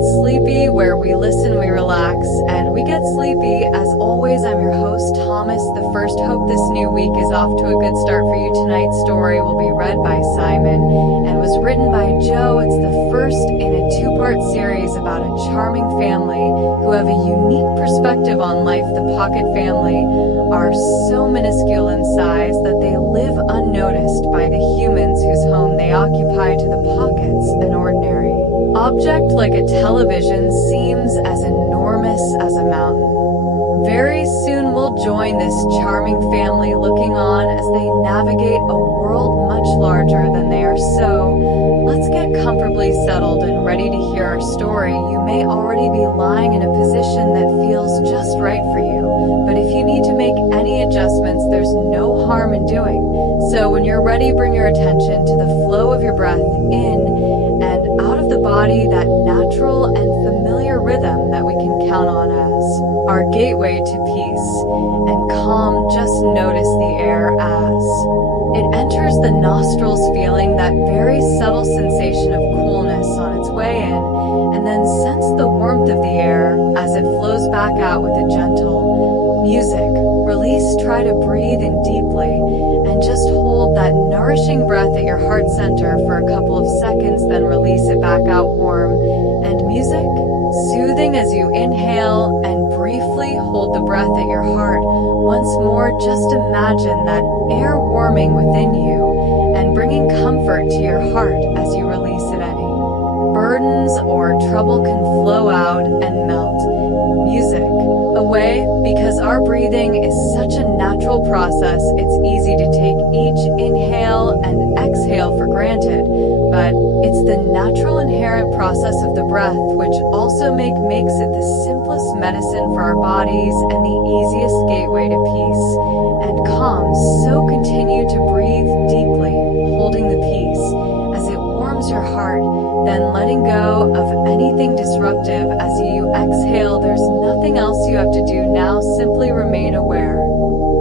Get Sleepy, where we listen, we relax, and we get sleepy. As always, I'm your host, Thomas the First. Hope this new week is off to a good start for you. Tonight's story will be read by Simon and was written by Joe. It's the first in a two-part series about a charming family who have a unique perspective on life. The Pocket family are so minuscule in size that they live unnoticed by the humans whose home they occupy. To the Pockets, an ordinary object like a television seems as enormous as a mountain. Very soon we'll join this charming family looking on as they navigate a world much larger than they are. So let's get comfortably settled and ready to hear our story. You may already be lying in a position that feels just right for you, but if you need to make any adjustments, there's no harm in doing. So when you're ready, bring your attention to the flow of your breath in and out of the body, that natural and familiar rhythm that we can count on as our gateway to peace and calm. Just notice the air as it enters the nostrils, feeling that very subtle sensation of coolness on its way in, and then sense the warmth of the air as it flows back out with a gentle music. Release, try to breathe in deeply and just hold that nourishing breath at your heart center for a couple of seconds, then release it back out warm and music. Soothing as you inhale and briefly hold the breath at your heart. Once more, just imagine that air warming within you and bringing comfort to your heart as you release it. Any burdens or trouble can flow out and melt. Music away, because our breathing is such a natural process. It's easy to take each inhale and exhale for granted, but it's the natural inherent process of the breath which also makes it the simplest medicine for our bodies and the easiest gateway to peace and calm. So continue to breathe deeply, holding the peace as it warms your heart, then letting go of anything disruptive as you exhale. There's nothing else you have to do now. Simply remain aware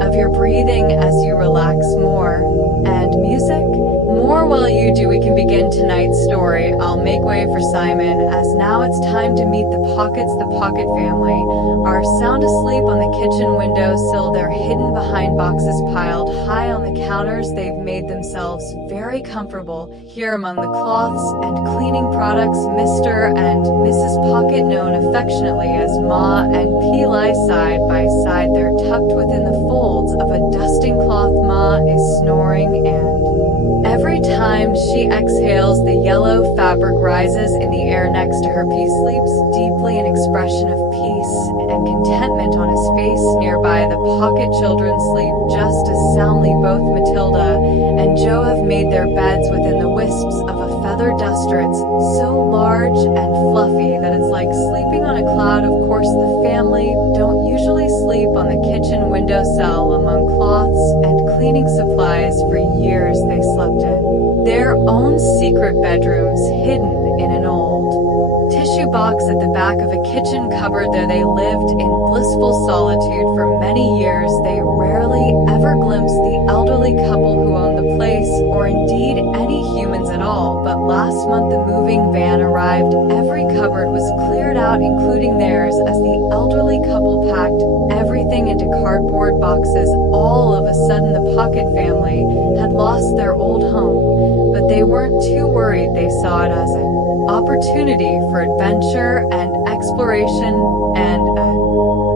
of your breathing as you relax more. And music more while you do. We can begin tonight's story. I'll make way for Simon, as now it's time to meet the Pockets. The Pocket family are sound asleep on the kitchen windowsill. They're hidden behind boxes piled high on the counters. They've made themselves very comfortable here among the cloths and cleaning products. Mr. and Mrs. Pocket, known affectionately as Ma and P, lie side by side. They're tucked within the folds of a dusting cloth. Ma is snoring, and every time she exhales, the yellow fabric rises in the air next to her. P sleeps deeply, an expression of peace and contentment on his face. Nearby, the Pocket children sleep just as soundly. Both Matilda and Joe have made their beds within the wisps of a feather duster. It's so large and fluffy that it's like sleeping on a cloud. Of course, the family don't usually sleep on the kitchen windowsill among cloths and cleaning supplies. For years they slept in their own secret bedrooms, hidden in an old tissue box at the back of a kitchen cupboard. There they lived in blissful solitude for many years. They rarely ever glimpsed the elderly couple who owned the place, or indeed any humans at all. But last month the moving van arrived. Every cupboard was cleared out, including theirs, as the elderly couple packed everything into cardboard boxes. All of a sudden the Pocket family had lost their old home, but they weren't too worried. They saw it as an opportunity for adventure and exploration and an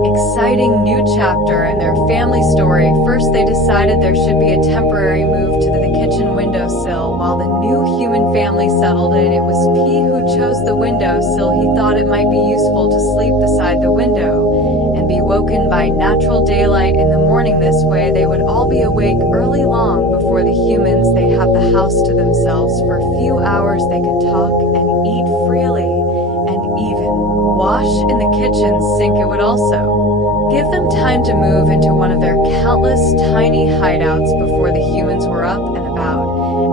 exciting new chapter in their family story. First, they decided there should be a temporary move to the kitchen windowsill while the new human family settled in. It was P who chose the windowsill. He thought it might be useful to sleep beside the window and be woken by natural daylight in the morning. This way they would all be awake early, long before the humans. They have the house to themselves. For a few hours they could talk and eat freely and even wash in the kitchen sink. It would also give them time to move into one of their countless tiny hideouts before the humans were up and about.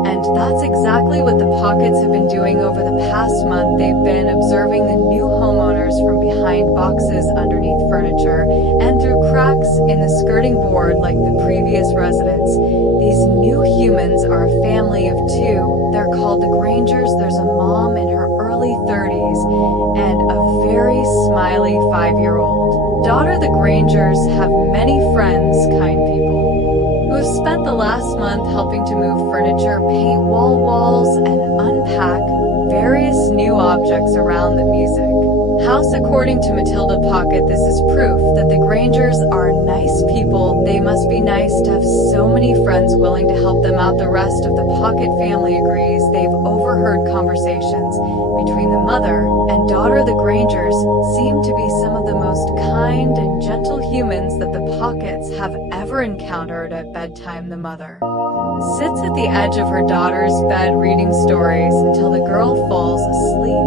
And that's exactly what the Pockets have been doing over the past month. They've been observing the new homeowners from behind boxes underneath furniture and through cracks in the skirting board like the previous residents. These new humans are a family of two. They're called the Grangers. There's a mom in her early 30s and daughter, the Grangers, have many friends, kind people, who have spent the last month helping to move furniture, paint walls, and unpack various new objects around the music house. According to Matilda Pocket, this is proof that the Grangers are nice people. They must be nice to have so many friends willing to help them out. The rest of the Pocket family agrees. They've overheard conversations between the mother and daughter. The Grangers seem to be some of the most kind and gentle humans that the Pockets have ever encountered. At bedtime, the mother sits at the edge of her daughter's bed reading stories until the girl falls asleep.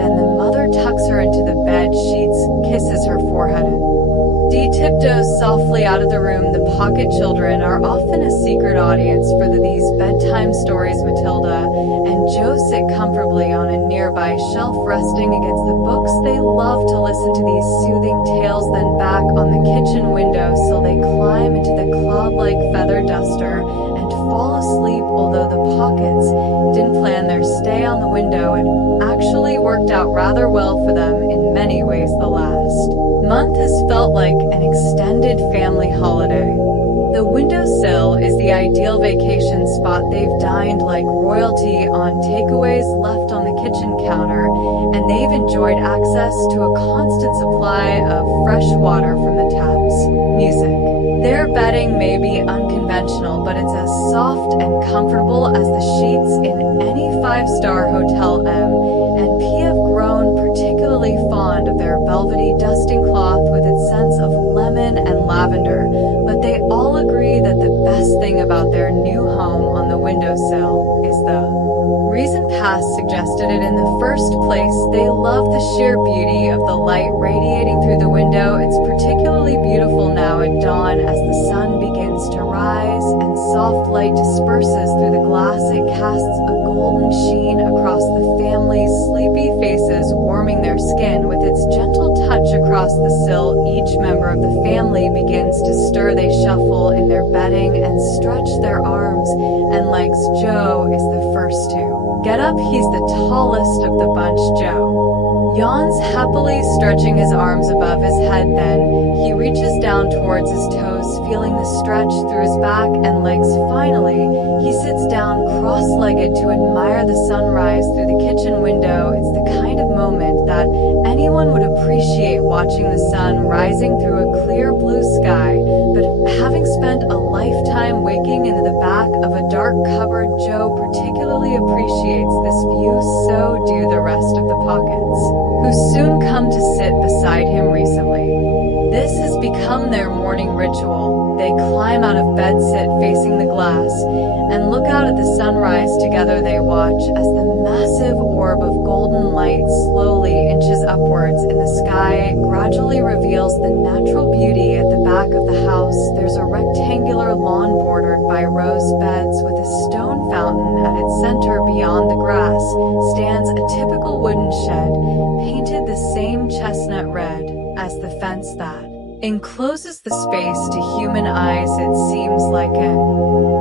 Then the mother tucks her into the bed sheets, kisses her forehead, and tiptoes softly out of the room. The Pocket children are often a secret audience for these bedtime stories. Matilda and Joe sit comfortably on a nearby shelf, resting against the books. They love to listen to these soothing tales. Then back on the kitchen windowsill, they climb into the cloud-like feather duster and fall asleep. Although the Pockets didn't plan their stay on the window, it actually worked out rather well for them in many ways. The last month has felt like an extended family holiday. The windowsill is the ideal vacation spot. They've dined like royalty on takeaways left on the kitchen counter, and they've enjoyed access to a constant supply of fresh water from the taps. Music. Their bedding may be unconventional, but it's as soft and comfortable as the sheets in any five-star hotel. And P have grown particularly fond of their velvety dusting cloth with its scents of lemon and lavender, but they all agree that the best thing about their new home on the windowsill is the reason past suggested it in the first place. They love the sheer beauty of the light radiating through the window. It's particularly beautiful now at dawn as the sun begins to rise and soft light disperses through the glass. It casts a golden sheen across the family's sleepy faces, warming their skin with its gentle touch across the sill. Each member of the family begins to stir. They shuffle in their bedding and stretch their arms and legs. Joe is the first to get up. He's the tallest of the bunch. Joe yawns happily, stretching his arms above his head. Then he reaches down towards his toes, feeling the stretch through his back and legs. Finally, he sits down cross-legged to admire the sunrise through the kitchen window. It's the kind of moment that anyone would appreciate, watching the sun rising through a clear blue sky. But having spent a lifetime waking in the back of a dark cupboard, Joe particularly appreciates this view. So do the rest of the Pockets, who soon come to sit beside him. Recently, this has become their morning ritual. They climb out of bed, sit facing the glass, and look out at the sunrise together. They watch as the massive orb of golden light slowly inches upwards in the sky. It gradually reveals the natural beauty at the back of the house. There's a rectangular lawn bordered by rose beds with a stone fountain at its center. Beyond the grass stands a typical wooden shed, painted the same chestnut red as the fence that encloses the space. To human eyes, it seems like an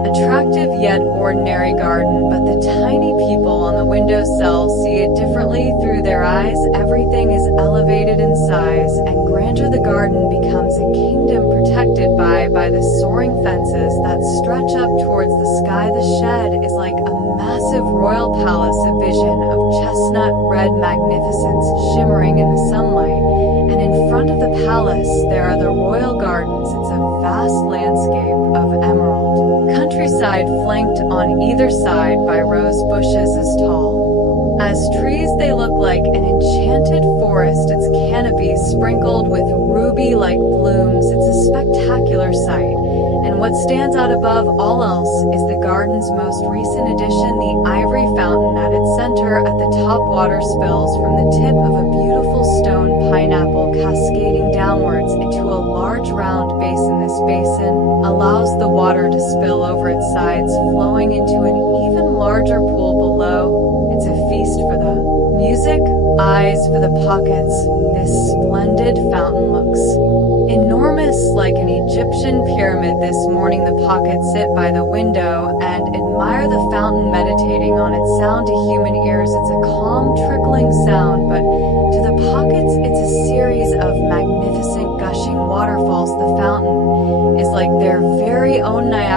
attractive yet ordinary garden, but the tiny people on the windowsill see it differently. Through their eyes, everything is elevated in size and grandeur. The garden becomes a kingdom protected by the soaring fences that stretch up towards the sky. The shed is like a massive royal palace, a vision of chestnut red magnificence shimmering in the sunlight. And in front of the palace, there are the royal gardens. It's a vast landscape of emerald countryside, flanked on either side by rose bushes as tall as trees. They look like an enchanted forest, its canopy sprinkled with ruby-like blooms. It's a spectacular sight. And what stands out above all else is the garden's most recent addition, the ivory fountain at its center. At the top, water spills from the tip of a beautiful stone pineapple, cascading downwards into a large round basin. This basin allows the water to spill over its sides, flowing into an even larger pool below. It's a feast for the music, eyes for the Pockets. This splendid fountain looks enormous, like an Egyptian pyramid. This morning, the Pockets sit by the window and admire the fountain, meditating on its sound. To human ears, it's a calm, trickling sound, but to the Pockets, it's a series of magnificent gushing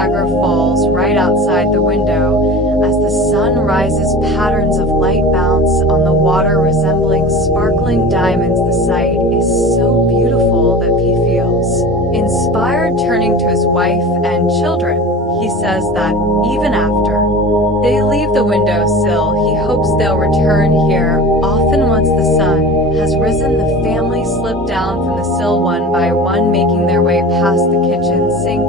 Niagara Falls right outside the window. As the sun rises, patterns of light bounce on the water resembling sparkling diamonds. The sight is so beautiful that P feels inspired. Turning to his wife and children, he says that even after they leave the windowsill, he hopes they'll return here. Often once the sun has risen, the family slip down from the sill one by one, making their way past the kitchen sink.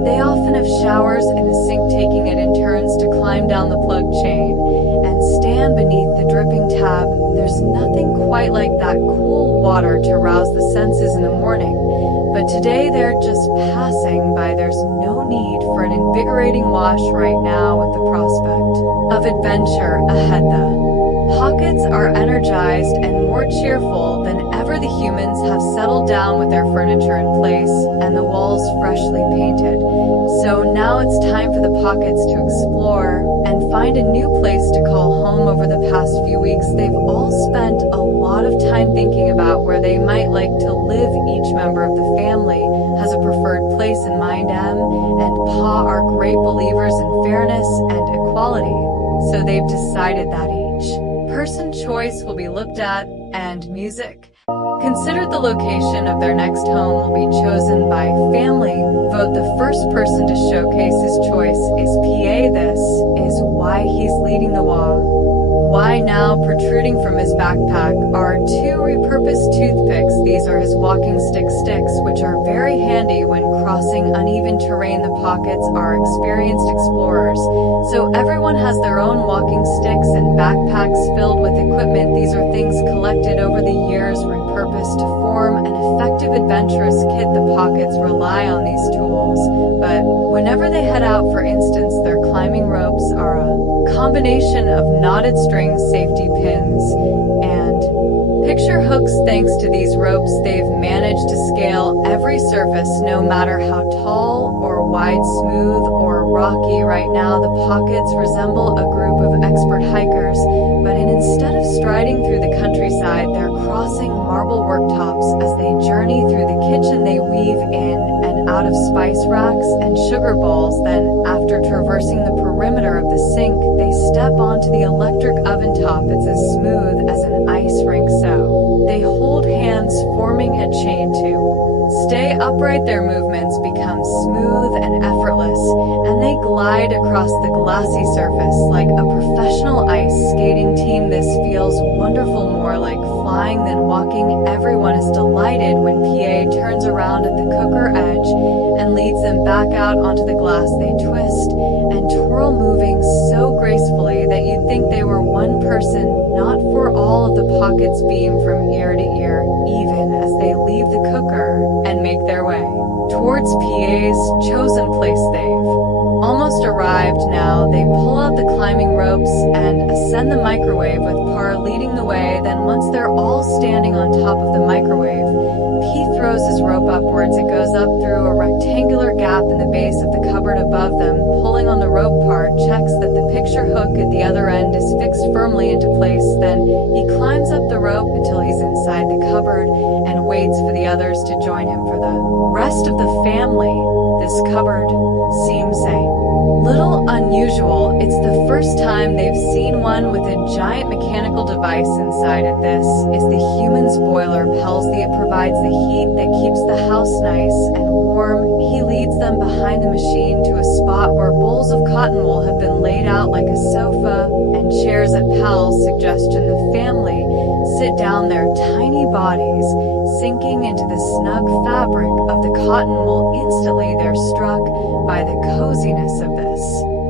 They often have showers in the sink, taking it in turns to climb down the plug chain and stand beneath the dripping tap. There's nothing quite like that cool water to rouse the senses in the morning. But today they're just passing by. There's no need for an invigorating wash right now with the prospect of adventure ahead. The pockets are energized and more cheerful than ever. The humans have settled down with their furniture in place and the walls freshly painted. So now it's time for the pockets to explore and find a new place to call home. Over the past few weeks, they've all spent a lot of time thinking about where they might like to live. Each member of the family has a preferred place in mind. Em and Pa are great believers in fairness and equality, so they've decided that each person choice will be looked at, and music considered. The location of their next home will be chosen by family vote. The first person to showcase his choice is PA. This is why he's leading the wall. Why now? Protruding from his backpack are two repurposed toothpicks. These are his walking sticks, which are very handy when crossing uneven terrain. The pockets are experienced explorers, so everyone has their own walking sticks and backpacks filled with equipment. These are things collected over the years, repurposed to form an effective adventurous kit. The pockets rely on these tools, but whenever they head out, for instance, their climbing ropes are a combination of knotted strings, safety pins, and picture hooks. Thanks to these ropes, they've managed to scale every surface, no matter how tall or wide, smooth or rocky. Right now, the pockets resemble a group of expert hikers, but instead of striding through the countryside, they're crossing marble worktops. As they journey through the kitchen, they weave in and out of spice racks and sugar bowls. Then, after traversing the perimeter of the sink, they step onto the electric oven top. It's as smooth as an ice rink, so they hold hands, forming a chain to stay upright. Their movements become smooth and effortless, and they glide across the glassy surface like a professional ice skating team. This feels wonderful, more like flying than walking. Everyone is delighted when PA turns around at the cooker edge and leads them back out onto the glass. They twist and twirl, moving so gracefully that you'd think they were one person. Not for all of the pockets beam from ear to ear, even as they leave the cooker and make their way towards PA's chosen place. They've almost arrived now. They pull out the climbing ropes and ascend the microwave, with Par leading the way. Then once they're all standing on top of the microwave, P throws his rope upwards. It goes up through a rectangular gap in the base of the cupboard above them. Pulling on the rope, Par checks that the picture hook at the other end is fixed firmly into place. Then he climbs up the rope until he's inside the cupboard and waits for the others to join him. For the rest of the family, this cupboard seems a little unusual. It's the first time they've seen one with a giant mechanical device inside it. This is the human's boiler. It provides the heat that keeps the house nice and warm. He leads them behind the machine to a spot where bowls of cotton wool have been laid out like a sofa and chairs. At Pal's suggestion, the family sit down, their tiny bodies sinking into the snug fabric of the cotton wool. Instantly, they're struck by the coziness of this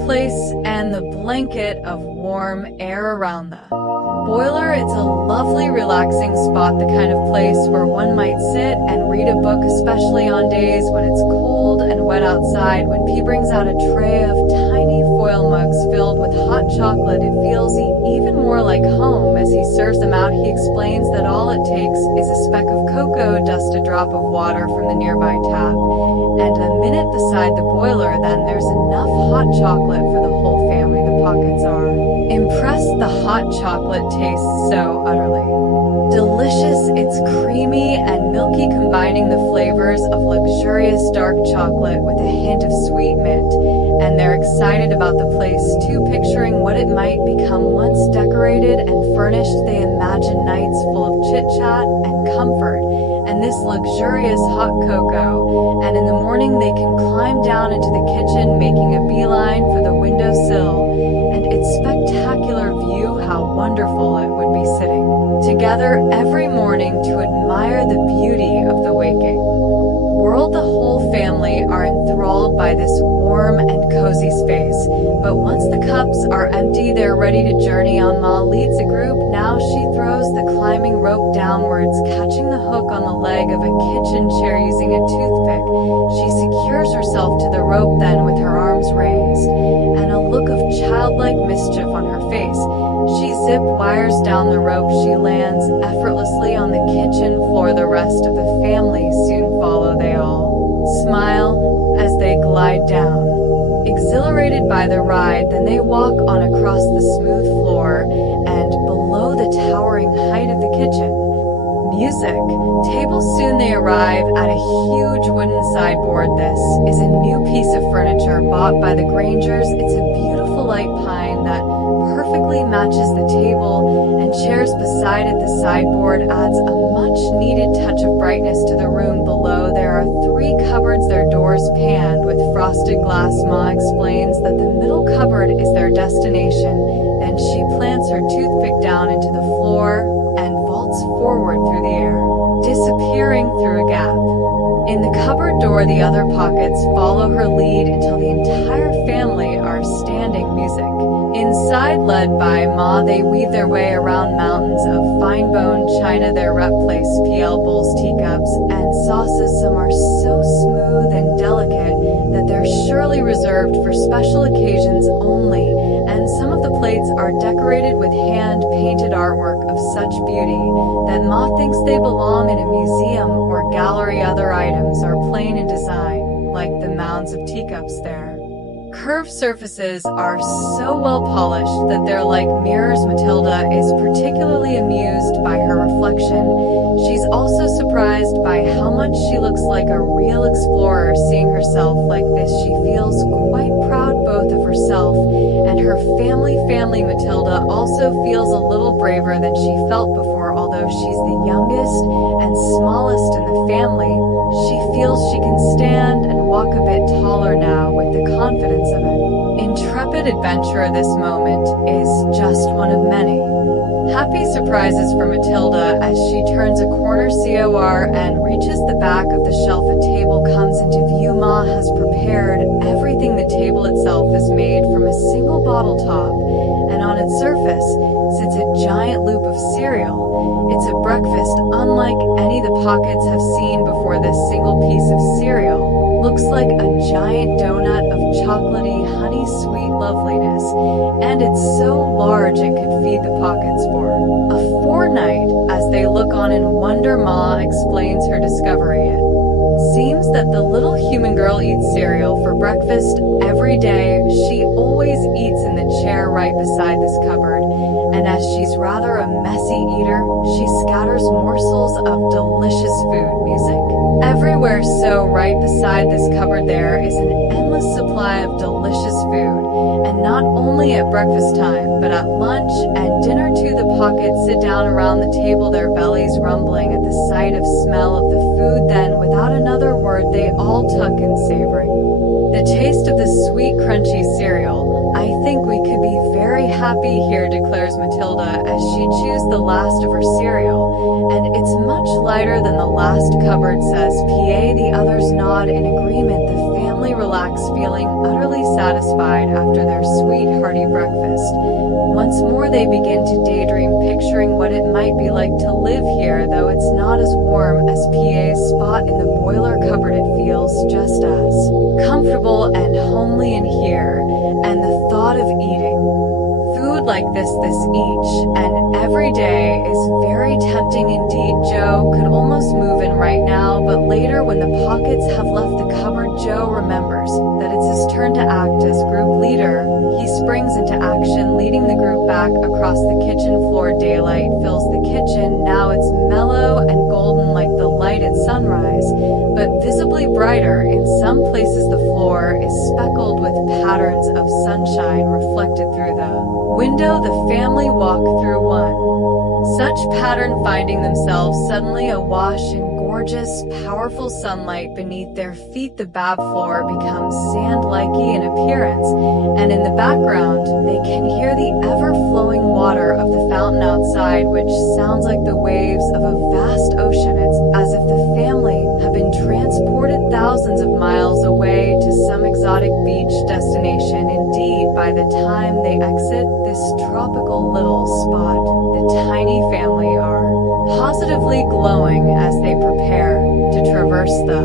place and the blanket of warm air around the boiler. It's a lovely, relaxing spot, the kind of place where one might sit and read a book, especially on days when it's cold and wet outside. When P brings out a tray of tiny foil mugs filled with hot chocolate, it feels even more like home. As he serves them out, he explains that all it takes is a speck of cocoa dust, a drop of water from the nearby tap, and a minute beside the boiler. Then there's enough hot chocolate for the whole family. The pockets are impressed. The hot chocolate tastes so utterly delicious. It's creamy and milky cookie combining the flavors of luxurious dark chocolate with a hint of sweet mint, and they're excited about the place too, picturing what it might become once decorated and furnished. They imagine nights full of chit-chat and comfort, and this luxurious hot cocoa, and in the morning they can climb down into the kitchen, making a beeline for the windowsill, and its spectacular view. How wonderful it would be sitting together every morning to admire the beauty of the waking world. The whole family are enthralled by this warm and cozy space, but once the cups are empty, they're ready to journey on. Ma leads a group. Now she throws the climbing rope downwards, catching the hook on the leg of a kitchen chair using a toothpick. She secures herself to the rope then with her arms raised, and a look of childlike mischief on her face. She zip wires down the rope. She lands effortlessly on the kitchen floor. The rest of the family soon follow. They all smile as they glide down, exhilarated by the ride. Then they walk on across the smooth floor and below the towering height of the kitchen. Music tables. Soon they arrive at a huge wooden sideboard. This is a new piece of furniture bought by the Grangers. It's a beautiful light pine that perfectly matches the table and chairs beside it. The sideboard adds a much-needed touch of brightness to the room below. There are 3 cupboards, their doors panned with frosted glass. Ma explains that the middle cupboard is their destination. Then she plants her toothpick down into the floor and vaults forward through the air, disappearing through a gap in the cupboard door. The other pockets follow her lead until the entire family are standing. Music inside, led by Ma, they weave their way around mountains of fine bone china. Their rep place PL bowls, teacups, and sauces. Some are so smooth and delicate that they're surely reserved for special occasions only, and some of the plates are decorated with hand-painted artwork of such beauty that Ma thinks they belong in a museum or gallery. Other items are plain in design, like the mounds of teacups there. Curved surfaces are so well polished that they're like mirrors. Matilda is particularly amused by her reflection. She's also surprised by how much she looks like a real explorer. Seeing herself like this, she feels quite proud both of herself and her family. Matilda also feels a little braver than she felt before. Although she's the youngest and smallest in the family, she feels she can stand and walk a bit taller now with the confidence of it. Intrepid adventurer, this moment is just one of many happy surprises for Matilda as she turns a corner COR and reaches the back of the shelf. A table comes into view. Ma has prepared everything. The table itself is made from a single bottle top, and on its surface sits a giant loop of cereal. It's a breakfast unlike any the pockets have seen before. This single piece of cereal looks like a giant donut of chocolatey, honey-sweet loveliness, and it's so large it could feed the pockets for a fortnight. As they look on in wonder, Ma explains her discovery. It seems that the little human girl eats cereal for breakfast every day. She always eats in the chair right beside this cupboard, and as she's rather a messy eater, she scatters morsels of delicious food. Music everywhere. So right beside this cupboard there is an endless supply of delicious food, and not only at breakfast time, but at lunch and dinner too. The pockets sit down around the table, their bellies rumbling at the sight of smell of the food. Then, without another word, they all tuck in, savoring the taste of the sweet, crunchy cereal. I think we could be very happy here, declares Matilda as she chews the last of her cereal, and it's much lighter than the last cupboard, says PA. The others nod in agreement. The family relax, feeling utterly satisfied after their sweet, hearty breakfast. Once more they begin to daydream, picturing what it might be like to live here. Though it's not as warm as PA's spot in the boiler cupboard, it feels just as comfortable and homely in here, and the thought of eating food like this each and every day is very tempting indeed. Joe could almost move in right now, but later when the pockets have left the cupboard, Joe remembers that it's his turn to act as group leader. He springs into action, leading the group back across the kitchen floor. Daylight fills the kitchen. Now it's mellow and golden like the light itself. some places the floor is speckled with patterns of sunshine reflected through the window the family walk through one. Such pattern finding themselves suddenly awash in gorgeous, powerful sunlight beneath their feet. The bath floor becomes sand-likey in appearance, and in the background, they can hear the ever-flowing water of the fountain outside, which sounds like the waves of a vast ocean. It's as if the family have been transported thousands of miles away to some exotic beach destination. Indeed, by the time they exit this tropical little spot, the tiny family are positively glowing as they prepare to traverse the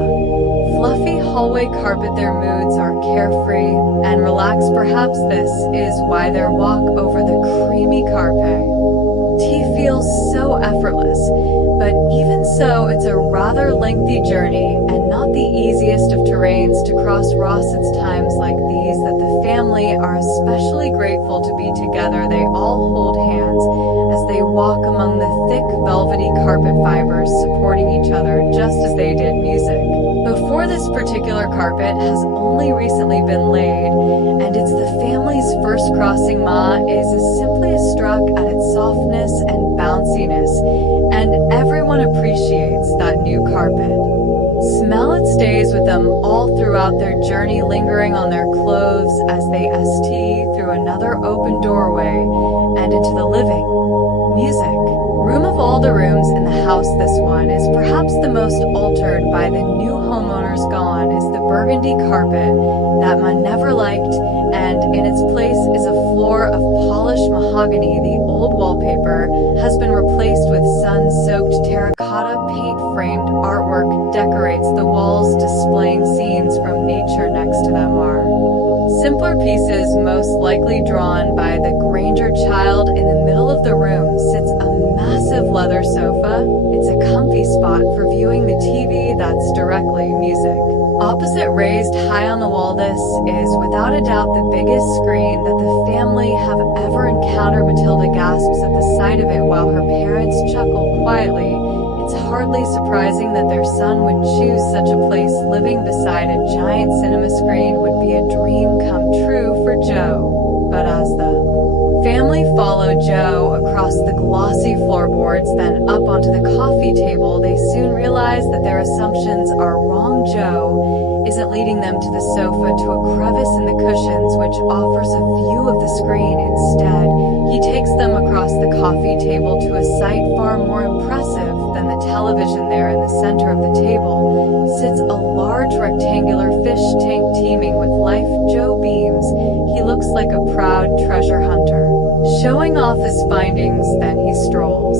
fluffy hallway carpet. Their moods are carefree and relaxed. Perhaps this is why their walk over the creamy carpet feels so effortless. But even so, it's a rather lengthy journey and not the easiest of terrains to cross. It's times like these that the family are especially grateful to be together. They all hold hands as they walk among the thick velvety carpet fibers, supporting each other just as they did music. Before this particular carpet has only recently been laid, and it's the family's first crossing. Ma is as simply struck at its softness and bounciness, and everyone appreciates that new carpet. Smell it stays with them all throughout their journey, lingering on their clothes as they st through another open doorway and into the living music room. Of all the rooms in the house, this one is perhaps the most altered by the new homeowners. Gone is the burgundy carpet that Ma never liked, and in its place is a floor of polished mahogany. The old wallpaper has been replaced with sun-soaked terracotta paint-framed artwork decorates the walls, displaying scenes from nature. Next to them are simpler pieces, most likely drawn by the Granger child. In the middle of the room sits a massive leather sofa. It's a comfy spot for viewing the TV that's directly music. Opposite, raised high on the wall, this is without a doubt the biggest screen that the family have ever encountered. Matilda gasps at the sight of it while her parents chuckle quietly. It's hardly surprising that their son would choose such a place. Living beside a giant cinema screen would be a dream come true for Joe. But as the family followed Joe across the glossy floorboards, then up onto the coffee table, they soon realized that their assumptions are wrong. Joe isn't leading them to the sofa, to a crevice in the cushions which offers a view of the screen. Instead, he takes them across the coffee table to a sight far more impressive than the television. There in the center of the table sits a large rectangular fish tank teeming with life. Joe beams. He looks like a proud treasure hunter, showing off his findings. Then he strolls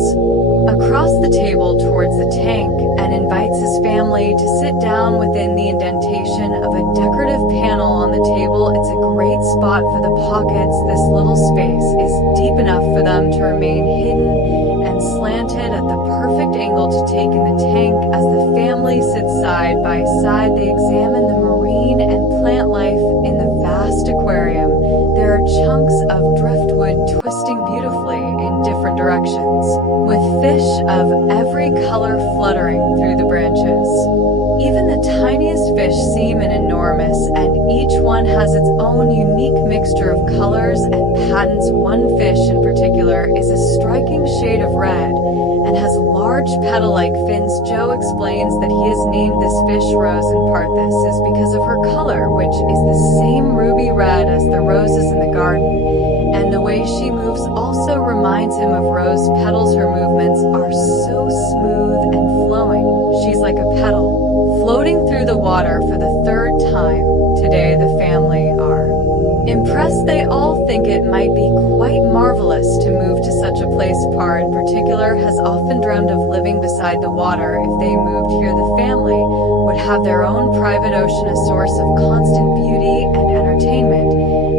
across the table towards the tank and invites his family to sit down within the indentation of a decorative panel on the table. It's a great spot for the pockets. This little space is deep enough for them to remain hidden and slanted at the perfect angle to take in the tank. As the family sits side by side, they examine the marine and plant life in the vast aquarium. There are chunks of driftwood twisting beautifully in different directions, with fish of every color fluttering through the branches. Even the tiniest fish seem enormous, and each one has its own unique mixture of colors and patterns. One fish in particular is a striking shade of red and has large petal-like fins. Joe explains that he has named this fish Rose. In part, this is because of her color, which is the same ruby red as the roses in the garden, and the way she moves also reminds him of rose petals. Her movements are so smooth and flowing. She's like a petal floating through the water. For the third time today, the family are impressed. They all think it might be quite marvelous to move to such a place. Parr in particular has often dreamed of living beside the water. If they moved here, the family would have their own private ocean, a source of constant beauty and entertainment.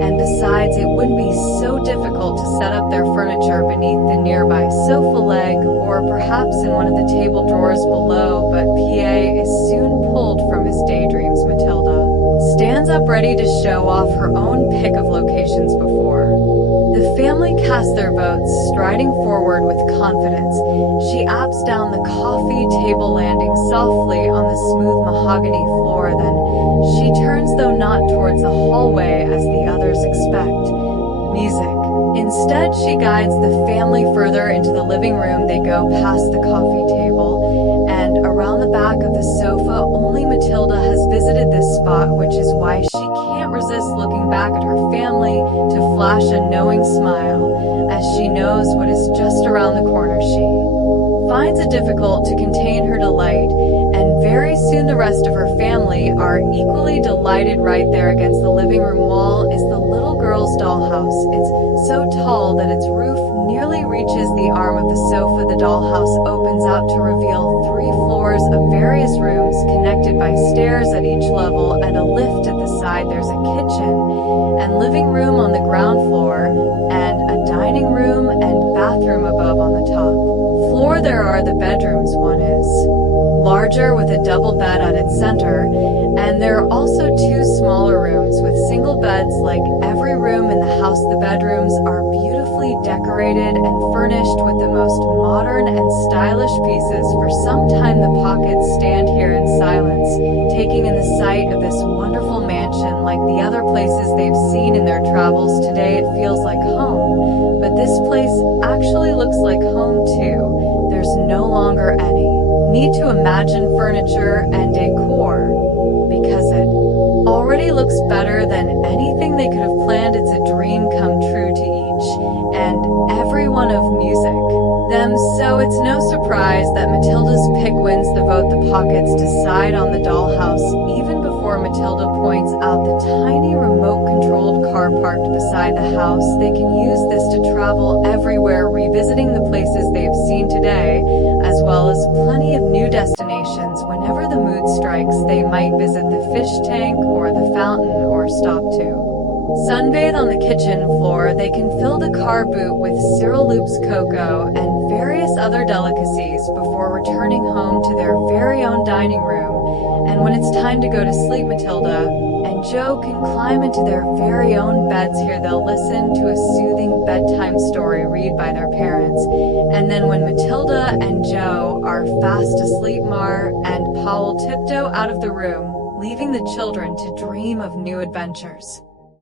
And besides, it wouldn't be so difficult to set up their furniture beneath the nearby sofa leg, or perhaps in one of the table drawers below. But PA is soon pulled from his daydreams. Matilda stands up ready to show off her own pick of locations. Before the family cast their votes, striding forward with confidence, she apps down the coffee table, landing softly on the smooth mahogany floor. Then She turns though not towards the hallway as the others expect. Music. Instead, she guides the family further into the living room. They go past the coffee table and around the back of the sofa. Only Matilda has visited this spot, which is why she can't resist looking back at her family to flash a knowing smile, as she knows what is just around the corner. She finds it difficult to contain her delight, and very soon the rest of her family are equally delighted. Right there against the living room wall is the little girl's dollhouse. It's so tall that its roof nearly reaches the arm of the sofa. The dollhouse opens out to reveal 3 floors of various rooms connected by stairs at each level and a lift at the side. There's a kitchen and living room on the ground floor, and a dining room and bathroom above on the top floor. There are the bedrooms. One is larger with a double bed at its center, and there are also 2 smaller rooms with single beds. Like every room in the house, the bedrooms are beautifully decorated and furnished with the most modern and stylish pieces. For some time the Pockets stand here in silence, taking in the sight of this wonderful mansion. Like the other places they've seen in their travels, today it feels like home, but this place actually looks like home too. There's no longer any need to imagine furniture and decor, because it already looks better than anything they could have planned. It's a dream come true to each and every one of music them, so it's no surprise that Matilda's pick wins the vote. The Pockets decide on the dollhouse even before Matilda points out the tiny remote-controlled car parked beside the house. They can use this to travel everywhere, revisiting the places they've seen today, as well as plenty of new destinations. Whenever the mood strikes, they might visit the fish tank or the fountain, or stop to sunbathe on the kitchen floor. They can fill the car boot with Cyril Loop's cocoa and various other delicacies before returning home to their very own dining room. And when it's time to go to sleep, Matilda and Joe can climb into their very own beds. Here they'll listen to a soothing bedtime story read by their parents. And then when Matilda and Joe are fast asleep, Mar and Paul tiptoe out of the room, leaving the children to dream of new adventures.